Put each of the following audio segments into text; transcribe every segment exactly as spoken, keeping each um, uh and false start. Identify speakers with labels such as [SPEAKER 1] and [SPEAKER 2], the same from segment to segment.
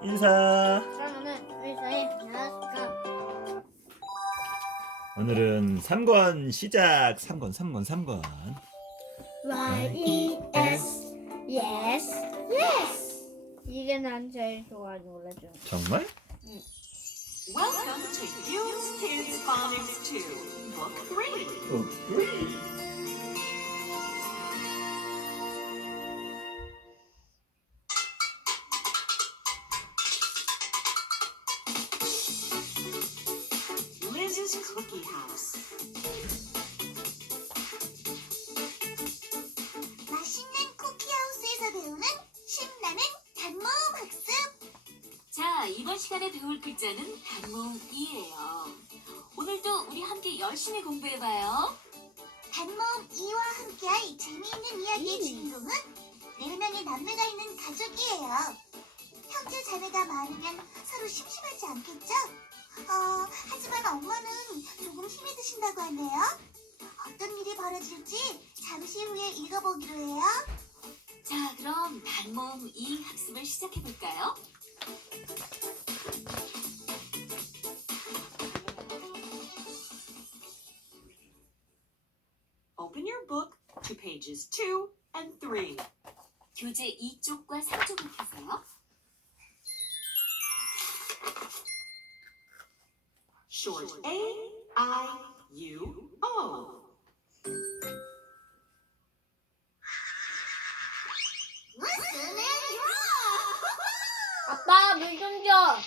[SPEAKER 1] 인사.
[SPEAKER 2] 그러면은 우리 저희 안녕하십니까.
[SPEAKER 1] 오늘은 삼 권 시작. 삼 권 삼 권 삼 권.
[SPEAKER 2] Y E S Yes Yes. 이게 난 제일 좋아하는 노래 중.
[SPEAKER 1] 정말?
[SPEAKER 3] Welcome to Fuse Kids Phonics two, Book three.
[SPEAKER 1] 어, 그래.
[SPEAKER 3] Liz's Cookie House.
[SPEAKER 4] 맛있는 쿠키하우스에서 배우는 신나는 단모음 학습.
[SPEAKER 3] 자, 이번 시간에 배울 글자는 단모음이에요. 오늘도 우리 함께 열심히 공부해봐요.
[SPEAKER 4] 단모음 이와 함께할 재미있는 이야기의 주인공은 네 명의 남매가 있는 가족이에요. 형제 자매가 많으면 서로 심심하지 않겠죠? 어, 하지만 엄마는 조금 힘이 드신다고 하네요. 어떤 일이 벌어질지 잠시 후에 읽어보기로 해요.
[SPEAKER 3] 자, 그럼 단모음 이 학습을 시작해볼까요? Open your book to pages two and three. 교재 이 쪽과 삼 쪽을 펴세요. Short A, I, U, O.
[SPEAKER 4] 무슨
[SPEAKER 2] 아빠 물 좀 줘.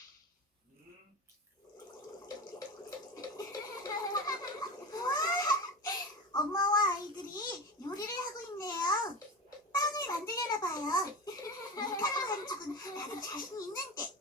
[SPEAKER 4] 엄마와 아이들이 요리를 하고 있네요. 빵을 만들려나 봐요. 밀가루 반죽은 나도 자신 있는데.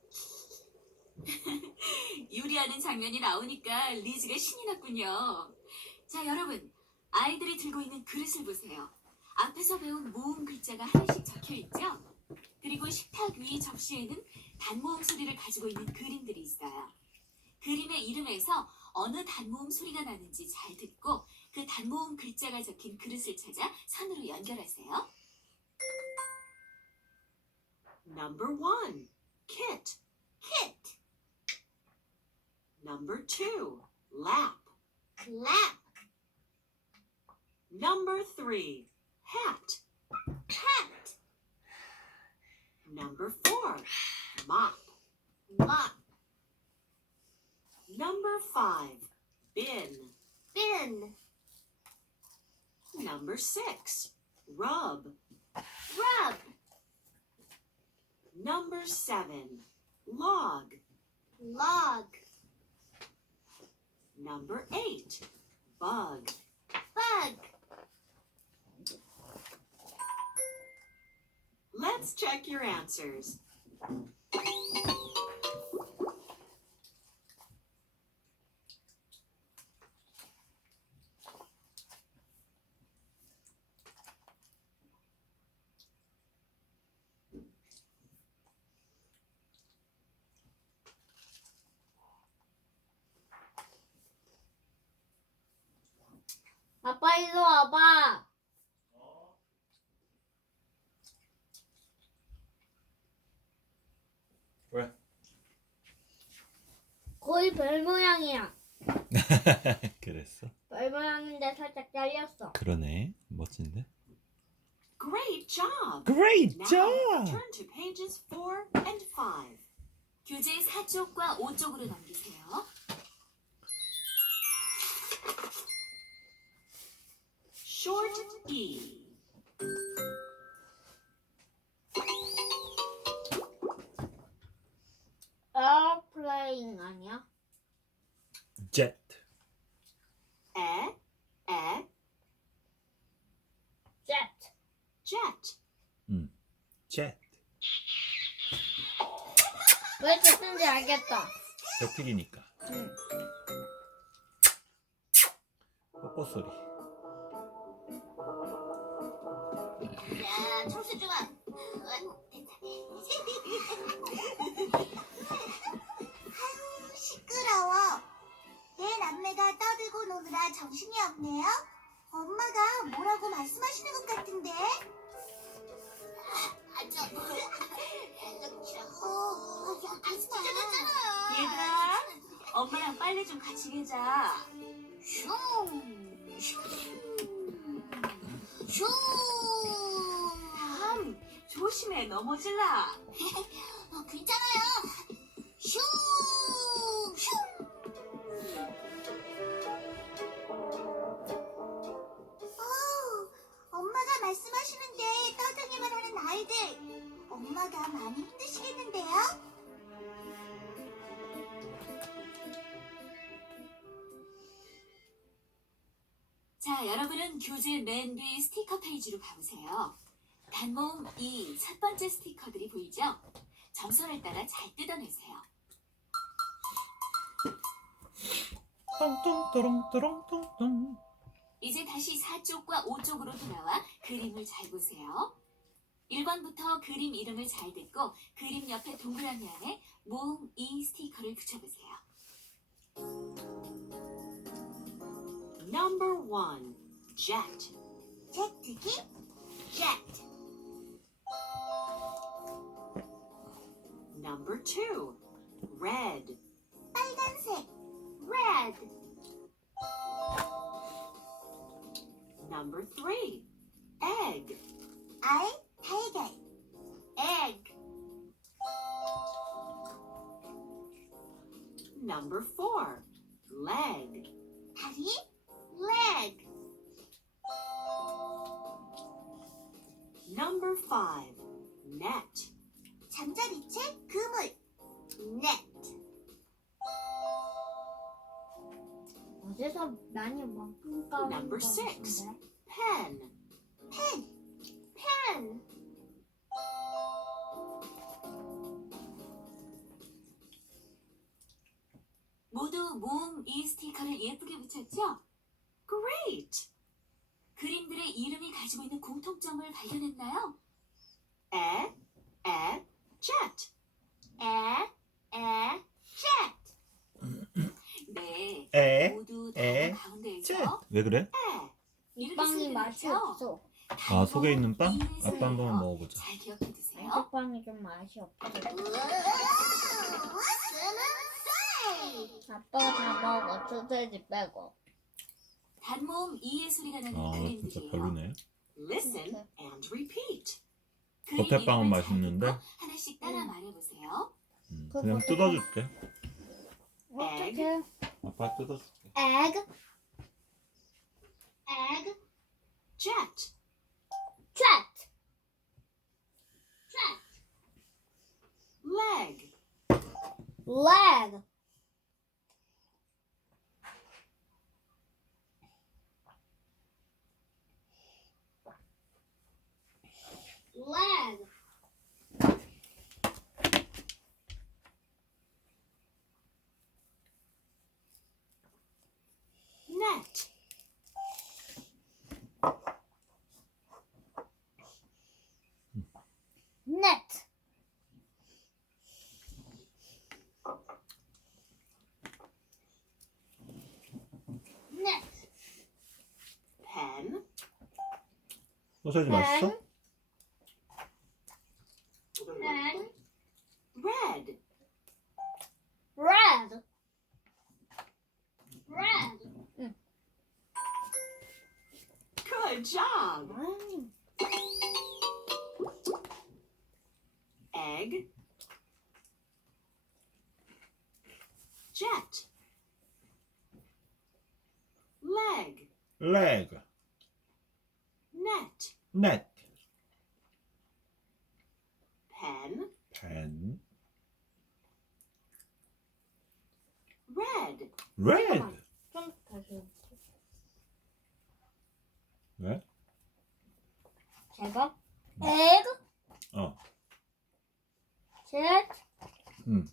[SPEAKER 3] 요리하는 장면이 나오니까 리즈가 신이 났군요. 자, 여러분, 아이들이 들고 있는 그릇을 보세요. 앞에서 배운 모음 글자가 하나씩 적혀 있죠? 그리고 식탁 위 접시에는 단모음 소리를 가지고 있는 그림들이 있어요. 그림의 이름에서 어느 단모음 소리가 나는지 잘 듣고 그 단모음 글자가 적힌 그릇을 찾아 선으로 연결하세요. Number one, kit.
[SPEAKER 4] kit,
[SPEAKER 3] Number two, lap.
[SPEAKER 4] clap,
[SPEAKER 3] Number three, hat.
[SPEAKER 4] hat,
[SPEAKER 3] Number four, mop.
[SPEAKER 4] mop,
[SPEAKER 3] Number five, bin.
[SPEAKER 4] bin,
[SPEAKER 3] Number six, rub.
[SPEAKER 4] rub,
[SPEAKER 3] Number seven, log.
[SPEAKER 4] log,
[SPEAKER 3] Number eight, bug.
[SPEAKER 4] bug.
[SPEAKER 3] Let's check your answers.
[SPEAKER 2] 아빠 일로 와봐.
[SPEAKER 1] 왜?
[SPEAKER 2] 거의 별 모양이야.
[SPEAKER 1] 그랬어?
[SPEAKER 2] 별 모양인데 살짝 잘렸어.
[SPEAKER 1] 그러네. 멋진데.
[SPEAKER 3] Great job!
[SPEAKER 1] Great
[SPEAKER 3] Now,
[SPEAKER 1] job.
[SPEAKER 3] turn to pages four and five. 교재 사 쪽과 오 쪽으로 넘기세요. Short E.
[SPEAKER 2] 에어플레인 아니야?
[SPEAKER 1] Jet.
[SPEAKER 3] E, E,
[SPEAKER 2] jet.
[SPEAKER 3] jet.
[SPEAKER 1] 음. Jet.
[SPEAKER 2] 왜 jet인지 알겠다.
[SPEAKER 1] 젖튀기니까.
[SPEAKER 2] 응.
[SPEAKER 1] 뽀뽀 소리.
[SPEAKER 4] 자, 청소 중아. 어, 됐다. 아유, 시끄러워. 내 남매가 떠들고 노느라 정신이 없네요. 엄마가 뭐라고 말씀하시는 것 같은데? 아, 저, 어,
[SPEAKER 3] 엄마랑 빨래 좀 같이 개자.
[SPEAKER 4] 슝, 슝, 슝.
[SPEAKER 3] 참, 조심해, 넘어질라.
[SPEAKER 4] 어, 괜찮아요. 슝, 슝. 어, 엄마가 말씀하시는데 떠들기만 하는 아이들. 엄마가 많이 힘드시겠는데요?
[SPEAKER 3] 자, 여러분은 교재 맨 뒤 스티커 페이지로 가보세요. 단모음 이 첫 번째 스티커들이 보이죠? 점선을 따라 잘 뜯어내세요.
[SPEAKER 1] 똥똥또롱또롱똥똥.
[SPEAKER 3] 이제 다시 사 쪽과 오 쪽으로 돌아와 그림을 잘 보세요. 일 번부터 그림 이름을 잘 듣고 그림 옆에 동그라미 안에 모음 이 스티커를 붙여보세요.
[SPEAKER 5] Number one, jet.
[SPEAKER 4] 제트기,
[SPEAKER 5] Jet. Number two, red.
[SPEAKER 4] 빨간색,
[SPEAKER 3] Red.
[SPEAKER 5] Number three, egg.
[SPEAKER 4] 알, 달걀,
[SPEAKER 3] Egg.
[SPEAKER 5] Number four, leg.
[SPEAKER 4] 다리,
[SPEAKER 3] Leg.
[SPEAKER 5] Number five, net.
[SPEAKER 4] 잠자리채, 그물, net.
[SPEAKER 2] 어디서 많이 먹은 거
[SPEAKER 5] Number six,
[SPEAKER 2] 같은데?
[SPEAKER 5] pen.
[SPEAKER 4] 펜,
[SPEAKER 3] Pen. 모두 모음 이 스티커를 예쁘게 붙였죠? Great! 그림들의 이름이 가지고 있는 공통점을 발견했나요?
[SPEAKER 5] E, e, jet.
[SPEAKER 3] 에, 에, jet. 네,
[SPEAKER 1] 에,
[SPEAKER 3] 모두
[SPEAKER 1] 에,
[SPEAKER 3] 단어 가운데에서
[SPEAKER 1] jet. 왜 그래?
[SPEAKER 3] 에.
[SPEAKER 2] 이
[SPEAKER 3] 이렇게
[SPEAKER 2] 빵이
[SPEAKER 3] 쓰이는
[SPEAKER 2] 맛이
[SPEAKER 3] 거죠?
[SPEAKER 2] 없어.
[SPEAKER 1] 아, 속에 있는 빵?
[SPEAKER 3] 단모
[SPEAKER 1] 아빠 한번
[SPEAKER 3] 이에서예요.
[SPEAKER 1] 먹어보자.
[SPEAKER 3] 잘 기억해 두세요.
[SPEAKER 2] 이 빵이 좀 맛이 없어.
[SPEAKER 4] 우와, 스무스이.
[SPEAKER 2] 아빠가 다 먹어. 소세지 빼고.
[SPEAKER 3] 단모음 이의 소리가 나는
[SPEAKER 1] 아, 진짜
[SPEAKER 3] 그림들이에요.
[SPEAKER 1] 별로네.
[SPEAKER 5] Listen and repeat.
[SPEAKER 3] 그림
[SPEAKER 1] 겉에 빵은
[SPEAKER 3] 이름을 잘
[SPEAKER 1] 맛있는데?
[SPEAKER 3] 듣고 하나씩 따라 말해보세요.
[SPEAKER 1] 음,
[SPEAKER 2] 그거
[SPEAKER 1] 그냥
[SPEAKER 2] 어떡해?
[SPEAKER 1] 뜯어줄게.
[SPEAKER 2] 어떻게?
[SPEAKER 1] 아빠 뜯어줄게.
[SPEAKER 2] egg,
[SPEAKER 4] egg,
[SPEAKER 5] Jet.
[SPEAKER 2] jet,
[SPEAKER 5] Leg.
[SPEAKER 2] leg, leg,
[SPEAKER 5] Net.
[SPEAKER 2] net, net,
[SPEAKER 5] Pen.
[SPEAKER 1] 소세지 맛있어?
[SPEAKER 2] pen,
[SPEAKER 5] Red.
[SPEAKER 2] red, red.
[SPEAKER 5] Good job.
[SPEAKER 2] 음,
[SPEAKER 5] Egg. Jet. Leg.
[SPEAKER 1] leg,
[SPEAKER 5] Net.
[SPEAKER 1] net,
[SPEAKER 5] Pen.
[SPEAKER 1] pen,
[SPEAKER 5] Red.
[SPEAKER 1] red.
[SPEAKER 2] 좀 다시.
[SPEAKER 1] 왜?
[SPEAKER 2] 제가 egg,
[SPEAKER 1] 어,
[SPEAKER 2] jet.
[SPEAKER 1] 음,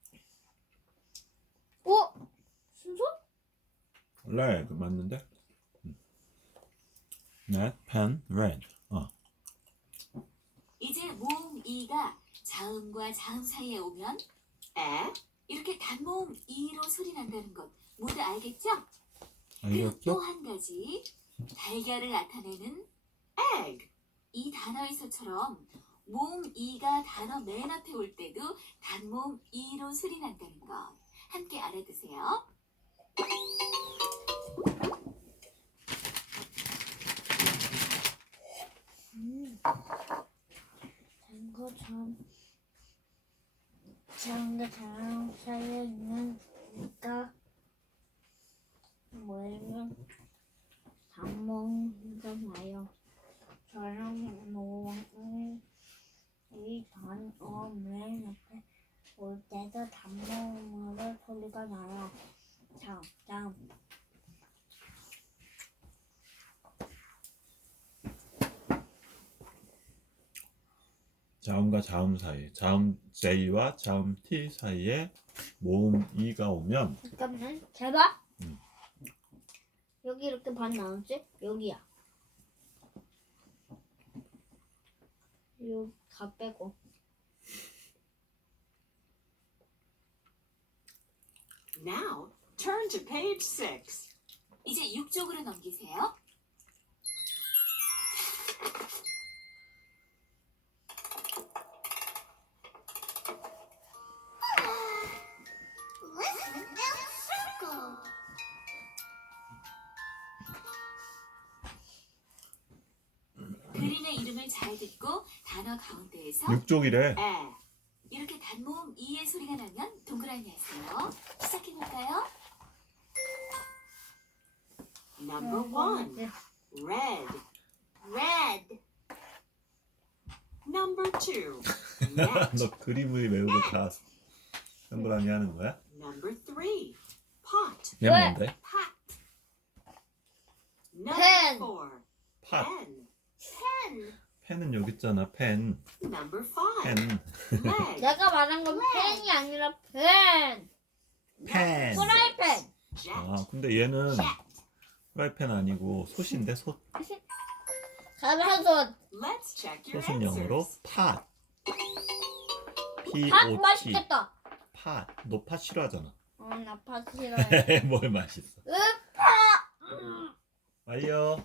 [SPEAKER 2] 오, 순서?
[SPEAKER 1] leg 맞는데? 음. net, pen, red. 어,
[SPEAKER 3] 이제 모음 이가 자음과 자음 사이에 오면
[SPEAKER 5] E.
[SPEAKER 3] 이렇게 단모음 이로 소리 난다는 것 모두 알겠죠? 그리고
[SPEAKER 1] 알겠죠?
[SPEAKER 3] 또 한 가지 달걀을 나타내는
[SPEAKER 5] Egg.
[SPEAKER 3] 이 단어에서처럼 모음 이가 단어 맨 앞에 올 때도 단모음 이로 소리 난다는 것. 함께 알아두세요.
[SPEAKER 2] 음. 장거 참 장과 장 사이에 있는 니까 모이면 단몽이잖아요. 저랑 모이 이 단어맨 옆에 올 때도 단몽으로 소리가 나요. 장, 장.
[SPEAKER 1] 자음과 자음 사이, 자음 J와 자음 T 사이에 모음 E가 오면
[SPEAKER 2] 잠깐만, 잘 봐.
[SPEAKER 1] 음.
[SPEAKER 2] 여기 이렇게 반 나오지? 여기야. 여기 다 빼고.
[SPEAKER 5] Now, turn to page six.
[SPEAKER 3] 이제 육 쪽으로 넘기세요.
[SPEAKER 4] Listen and circle.
[SPEAKER 3] 그림의 이름을 잘 듣고 단어 가운데에서
[SPEAKER 1] 육 쪽이래.
[SPEAKER 5] A.
[SPEAKER 3] 이렇게 단모음 이의 소리가 나면 동그라미 하세요. 시작해볼까요?
[SPEAKER 5] Number one, red.
[SPEAKER 4] Red.
[SPEAKER 5] Number two, net.
[SPEAKER 1] 너 그림을 외우고 다 동그라미 하는 거야?
[SPEAKER 5] Number three, pot.
[SPEAKER 1] 얘
[SPEAKER 2] 왜?
[SPEAKER 1] 뭔데?
[SPEAKER 5] Pot. Number
[SPEAKER 2] Pen.
[SPEAKER 5] four,
[SPEAKER 1] 팥.
[SPEAKER 5] pen.
[SPEAKER 4] Pen.
[SPEAKER 1] 펜은 여기 있잖아. 펜.
[SPEAKER 5] Number five,
[SPEAKER 1] 펜.
[SPEAKER 5] leg.
[SPEAKER 2] 내가 말한 건 펜이 아니라 펜.
[SPEAKER 1] 펜.
[SPEAKER 2] 프라이팬.
[SPEAKER 5] Jet.
[SPEAKER 1] 아, 근데 얘는 프라이팬 아니고 솥인데 솥.
[SPEAKER 2] 가마솥.
[SPEAKER 5] Let's check your
[SPEAKER 1] 솥은 영어로
[SPEAKER 5] answers.
[SPEAKER 1] 팥. P
[SPEAKER 2] 팥
[SPEAKER 1] O T.
[SPEAKER 2] 맛있겠다.
[SPEAKER 1] 팥. 너 팥 싫어하잖아.
[SPEAKER 2] 어, 나팥 싫어해.
[SPEAKER 1] 뭘 맛있어?
[SPEAKER 2] 으파.
[SPEAKER 1] 완료.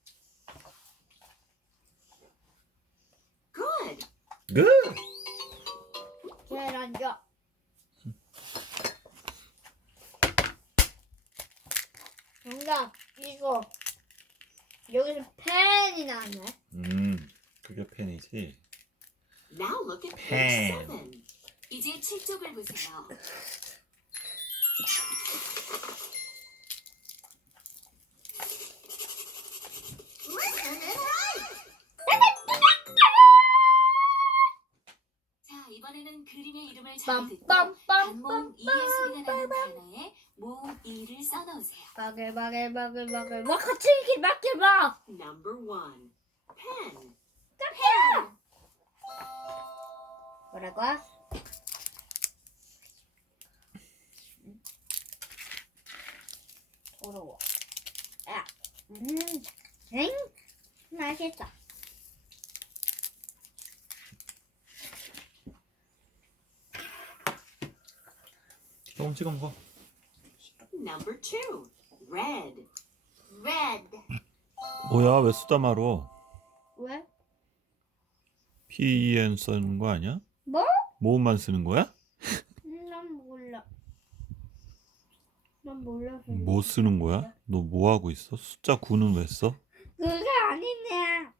[SPEAKER 5] Good.
[SPEAKER 1] 굿.
[SPEAKER 2] 계란젓. 정답 이거. 여기서 펜이 나왔네.
[SPEAKER 1] 음, 그게 펜이지.
[SPEAKER 5] Now look at page
[SPEAKER 1] Pen.
[SPEAKER 5] seven.
[SPEAKER 3] 이제 칠 쪽을 보세요.
[SPEAKER 4] Listen and write.
[SPEAKER 3] 자, 이번에는 그림의 이름을 잘 듣고
[SPEAKER 2] 빰빰빰빰.
[SPEAKER 3] 단모음 이의 소리가 나는 단어에 모음 이를 써넣으세요.
[SPEAKER 2] 바글바글바글바글. 와 같이 이렇게 맞게 봐.
[SPEAKER 5] Number one, pen.
[SPEAKER 2] 뭐라고? 더러워. 야. 음. 엥? 맛있다.
[SPEAKER 1] 조금 찍어 먹어.
[SPEAKER 5] Number two, red.
[SPEAKER 4] Red.
[SPEAKER 1] 뭐야, 왜 수다마로
[SPEAKER 2] 왜?
[SPEAKER 1] P E N 쓰는 거 아니야?
[SPEAKER 2] 뭐?
[SPEAKER 1] 모음만 쓰는 거야?
[SPEAKER 2] 음, 난 몰라. 난 몰라.
[SPEAKER 1] 뭐 쓰는 거야? 너 뭐 하고 있어? 숫자 구는 왜 써?
[SPEAKER 2] 그게 아니네.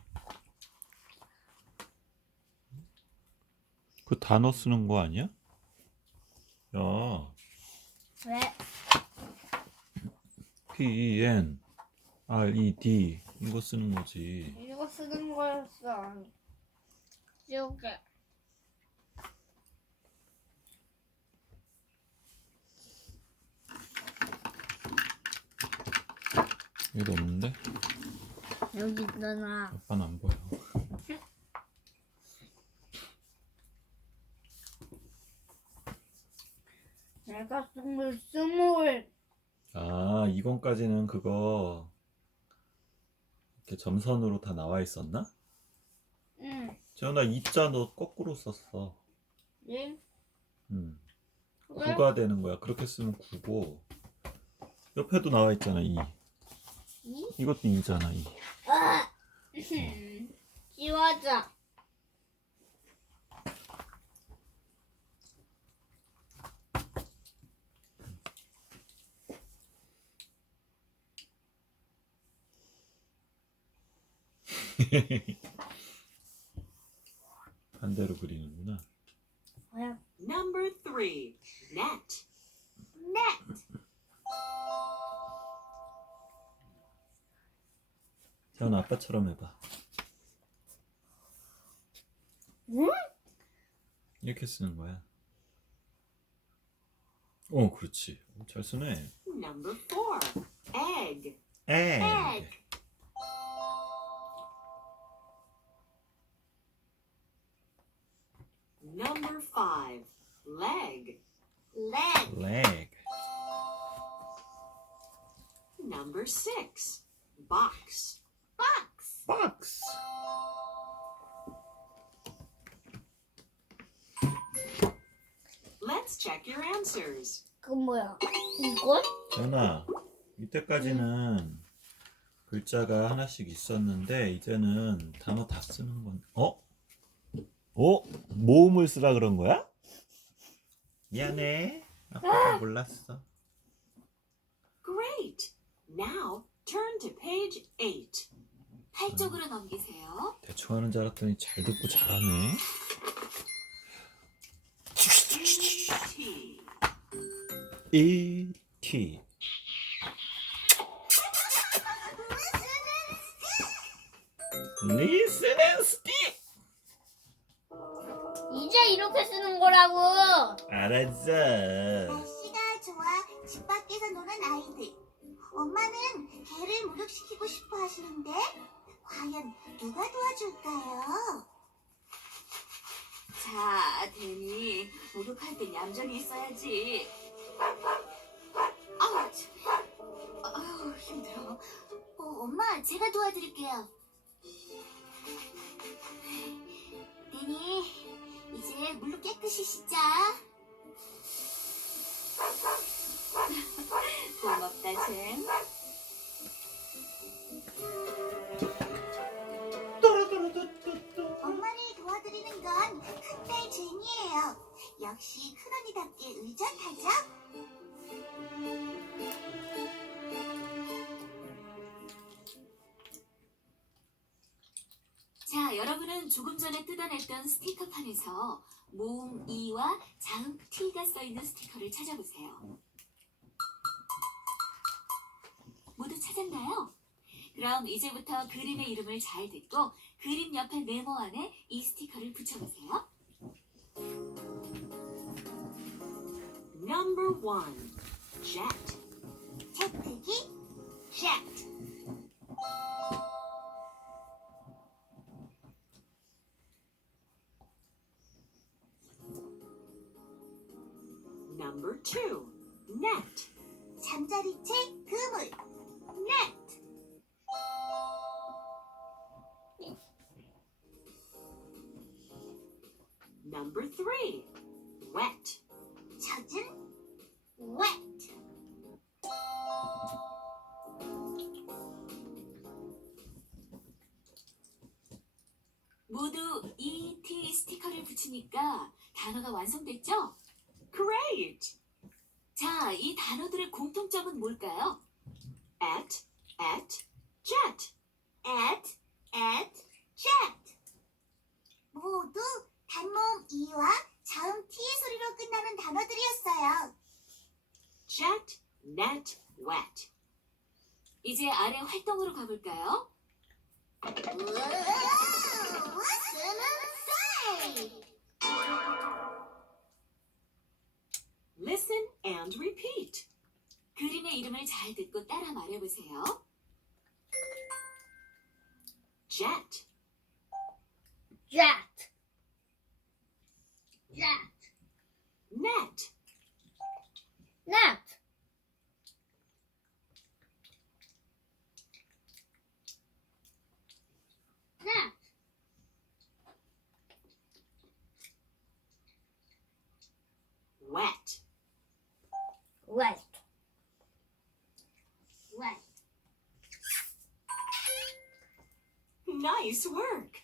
[SPEAKER 1] 그 단어 쓰는 거 아니야? 야,
[SPEAKER 2] 왜?
[SPEAKER 1] P E N R E D 이거 쓰는 거지.
[SPEAKER 2] 이거 쓰는 거였어. 지우개.
[SPEAKER 1] 여기도 없는데?
[SPEAKER 2] 여기 있잖아.
[SPEAKER 1] 아빠는 안 보여.
[SPEAKER 2] 내가 스물 스물.
[SPEAKER 1] 아, 이건까지는 그거 이렇게 점선으로 다 나와 있었나?
[SPEAKER 2] 응.
[SPEAKER 1] 재현아, 이자 너 거꾸로 썼어.
[SPEAKER 2] 예?
[SPEAKER 1] 음.
[SPEAKER 2] 왜?
[SPEAKER 1] 구가 되는 거야. 그렇게 쓰면 구고. 옆에도 나와 있잖아, 이.
[SPEAKER 2] 이?
[SPEAKER 1] 이것도 이잖아, 이.
[SPEAKER 2] 아! 지워져.
[SPEAKER 1] 반대로 그리는구나.
[SPEAKER 2] 뭐야?
[SPEAKER 5] Number three, net.
[SPEAKER 4] net.
[SPEAKER 1] 전 아빠처럼 해봐.
[SPEAKER 2] 응?
[SPEAKER 1] 이렇게 쓰는 거야. 어, 그렇지. 어, 잘 쓰네.
[SPEAKER 5] Number four, egg.
[SPEAKER 1] egg.
[SPEAKER 4] egg.
[SPEAKER 5] Number five, leg.
[SPEAKER 4] leg.
[SPEAKER 1] leg.
[SPEAKER 5] Number six, box.
[SPEAKER 4] box.
[SPEAKER 1] box.
[SPEAKER 5] Let's check your answers.
[SPEAKER 2] 그건 뭐야? 이건?
[SPEAKER 1] 전아, 이때까지는 글자가 하나씩 있었는데 이제는 단어 다 쓰는 건. 어? 어? 모음을 쓰라 그런 거야? 미안해. 아빠가 몰랐어.
[SPEAKER 5] Great. Now turn to page eight.
[SPEAKER 3] 팔 쪽으로 넘기세요.
[SPEAKER 1] 대충 하는 줄 알았더니 잘 듣고 잘하네.
[SPEAKER 5] E T.
[SPEAKER 1] E T. Listen and speak.
[SPEAKER 2] 이제 이렇게 쓰는 거라고.
[SPEAKER 1] 알았어.
[SPEAKER 4] 날씨가 좋아 집 밖에서 노는 아이들. 엄마는 개를 목욕시키고 싶어 하시는데 과연 누가 도와줄까요?
[SPEAKER 3] 자, 데니, 목욕할 땐 얌전히 있어야지. 아우, 참. 아유, 힘들어.
[SPEAKER 4] 어, 엄마 제가 도와드릴게요. 데니 이제 물로 깨끗이 씻자.
[SPEAKER 3] 고맙다, 젠.
[SPEAKER 4] 엄마를 도와드리는 건 큰딸 제니예요. 역시 큰언니답게 의젓하죠?
[SPEAKER 3] 자, 여러분은 조금 전에 뜯어냈던 스티커판에서 모음 E와 자음 T가 써있는 스티커를 찾아보세요. 모두 찾았나요? 그럼 이제부터 그림의 이름을 잘 듣고 그림 옆에 네모 안에 이 스티커를 붙여보세요.
[SPEAKER 5] Number one, jet.
[SPEAKER 4] 제트기
[SPEAKER 5] Jet. Number two, net.
[SPEAKER 4] 잠자리채 그물 net.
[SPEAKER 5] Number three, wet.
[SPEAKER 4] 젖은 wet.
[SPEAKER 3] 모두 E T 스티커를 붙이니까 단어가 완성됐죠?
[SPEAKER 5] Great.
[SPEAKER 3] 자, 이 단어들의 공통점은 뭘까요?
[SPEAKER 5] At, at, jet.
[SPEAKER 4] at, at, jet. 모두 단모음 E와 자음 T의 소리로 끝나는 단어들이었어요.
[SPEAKER 5] Jet, net, wet.
[SPEAKER 3] 이제 아래 활동으로 가볼까요?
[SPEAKER 4] 우와, 쓰는 사이.
[SPEAKER 5] Listen and repeat.
[SPEAKER 3] 그림의 이름을 잘 듣고 따라 말해보세요.
[SPEAKER 5] Jet,
[SPEAKER 2] jet. jet.
[SPEAKER 5] net,
[SPEAKER 2] net. net.
[SPEAKER 5] wet.
[SPEAKER 2] wet. wet.
[SPEAKER 5] Nice work.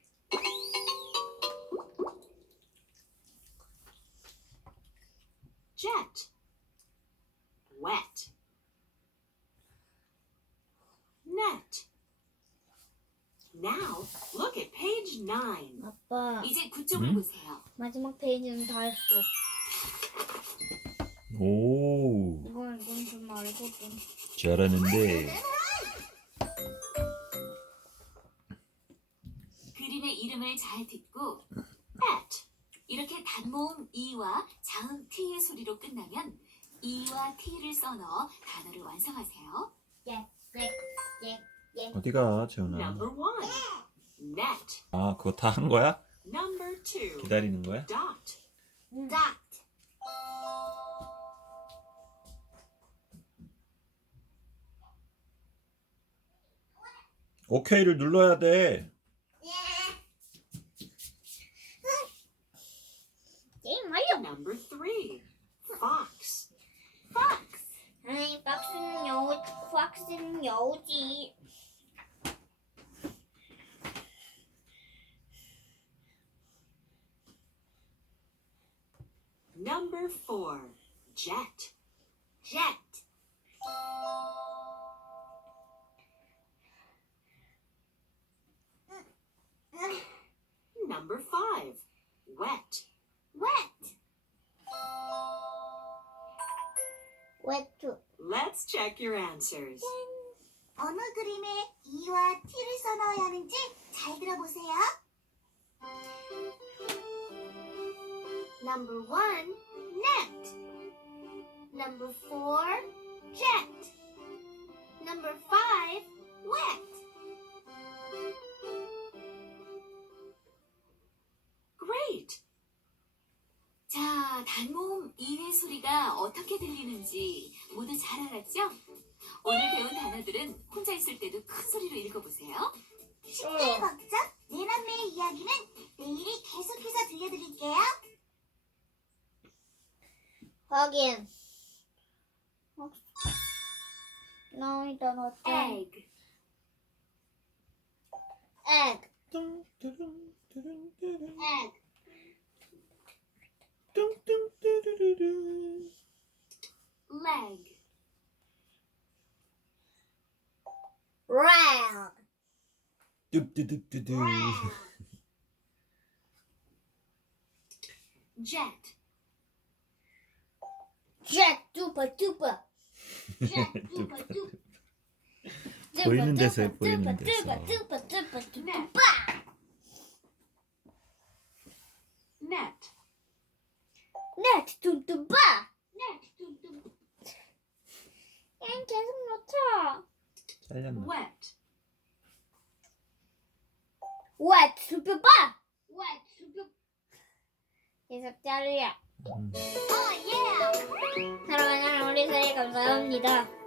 [SPEAKER 5] Jet, wet, net. Now nine.
[SPEAKER 2] 아빠
[SPEAKER 3] 이제 구 쪽을
[SPEAKER 1] 음?
[SPEAKER 3] 보세요.
[SPEAKER 2] 마지막 페이지는 다 했어.
[SPEAKER 1] 오,
[SPEAKER 2] 이건 이건 좀 알거든.
[SPEAKER 1] 잘하는데.
[SPEAKER 3] 그림의 이름을 잘 듣고 at 이렇게 단모음 e와 자음 t의 소리로 끝나면 e와 t를 써넣어 단어를 완성하세요.
[SPEAKER 2] 예, 예, 예, 예.
[SPEAKER 1] 어디가, 재훈아?
[SPEAKER 5] Number one. Net.
[SPEAKER 1] 아, 그거 다 한 거야?
[SPEAKER 5] Number two.
[SPEAKER 1] 기다리는 거야?
[SPEAKER 5] Dot.
[SPEAKER 2] dot.
[SPEAKER 1] 오케이를 눌러야 돼.
[SPEAKER 2] 게임 완료.
[SPEAKER 5] Number three. Fox.
[SPEAKER 2] Fox. 아니, 박스는 여우, 박스는 여우지.
[SPEAKER 5] Number four. Jet.
[SPEAKER 2] Jet.
[SPEAKER 5] Number five. Wet.
[SPEAKER 2] Wet. Wet.
[SPEAKER 5] Let's check your answers.
[SPEAKER 4] 어느 그림에 E와 T를 써넣어야 하는지 잘 들어보세요. Number one, net. Number four, jet. Number five, wet.
[SPEAKER 5] Great.
[SPEAKER 3] 자, 단모음 e의 소리가 어떻게 들리는지 모두 잘 알았죠? 오늘 배운 단어들은 혼자 있을 때도 큰 소리로 읽어보세요.
[SPEAKER 4] 십대의 걱정, 내 남매의 이야기는 내일이 계속해서 들려드릴게요.
[SPEAKER 2] 확인. 나 일단 어때?
[SPEAKER 3] egg,
[SPEAKER 2] egg.
[SPEAKER 4] egg,
[SPEAKER 3] leg,
[SPEAKER 2] rag.
[SPEAKER 1] 뚜뚜뚜뚜뚜.
[SPEAKER 3] jet,
[SPEAKER 2] jet. 뚜pa 뚜pa. jet. 뚜pa
[SPEAKER 1] 뚜pa.
[SPEAKER 2] 뚜pa.
[SPEAKER 1] 보이는 데서 해,
[SPEAKER 2] 뚜pa,
[SPEAKER 1] 보이는
[SPEAKER 2] 뚜pa,
[SPEAKER 1] 데서.
[SPEAKER 2] 뚜pa 뚜pa 뚜pa
[SPEAKER 3] net,
[SPEAKER 2] 뚜pa.
[SPEAKER 5] Net.
[SPEAKER 2] net 뚜뚜빠.
[SPEAKER 3] net, 뚱뚱,
[SPEAKER 2] 얜 계속 놓쳐.
[SPEAKER 1] 잘렸나?
[SPEAKER 5] Wet.
[SPEAKER 2] wet 뚜뚜빠. wet 뚜뚜. 계속 자르야.
[SPEAKER 1] 음.
[SPEAKER 4] oh yeah.
[SPEAKER 2] 사랑하는 우리 사이 감사합니다.